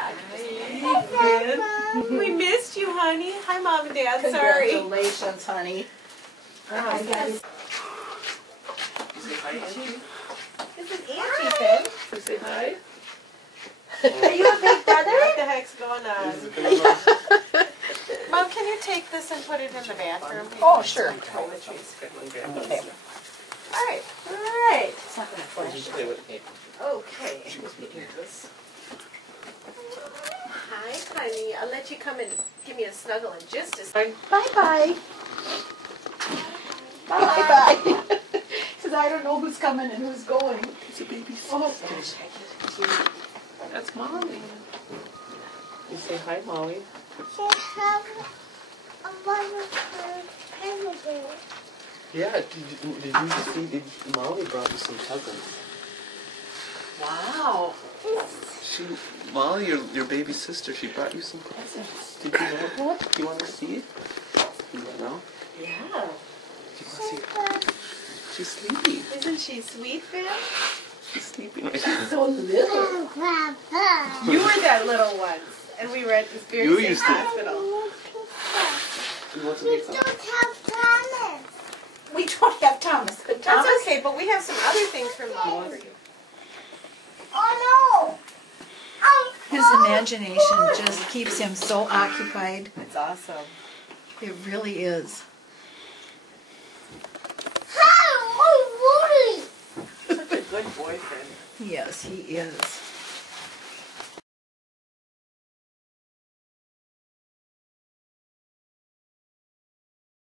Hi. We missed you, honey. Hi, Mom and Dad. Sorry. Congratulations, honey. I got it. Say hi, Angie. This is Angie, Finn. Say hi. Are you a big brother? What the heck's going on? Is it been a long- Mom, can you take this and put it in the bathroom? Oh, sure. Okay. All right. All right. It's not going to flash. Just play with it. Okay. Hi, honey. I'll let you come and give me a snuggle in just a second. Bye-bye. Bye-bye. Because I don't know who's coming and who's going. It's a baby Oh, That's Molly. You say hi, Molly. Yeah, did you see Molly brought you some cousins? Wow. Molly, your baby sister, she brought you some presents. Did you know that? Do you want to see it? You want to know? Yeah. Do you want to see it? She's sleeping. Isn't she sweet, Finn? She's sleeping right now. so little. You were that little once, and we were at this very You same used to- hospital. You want to be some? We don't have Thomas, but Thomas. That's okay, but we have some other things from Mom for you. His imagination just keeps him so occupied. It's awesome. It really is. Such a good boyfriend. Yes, he is.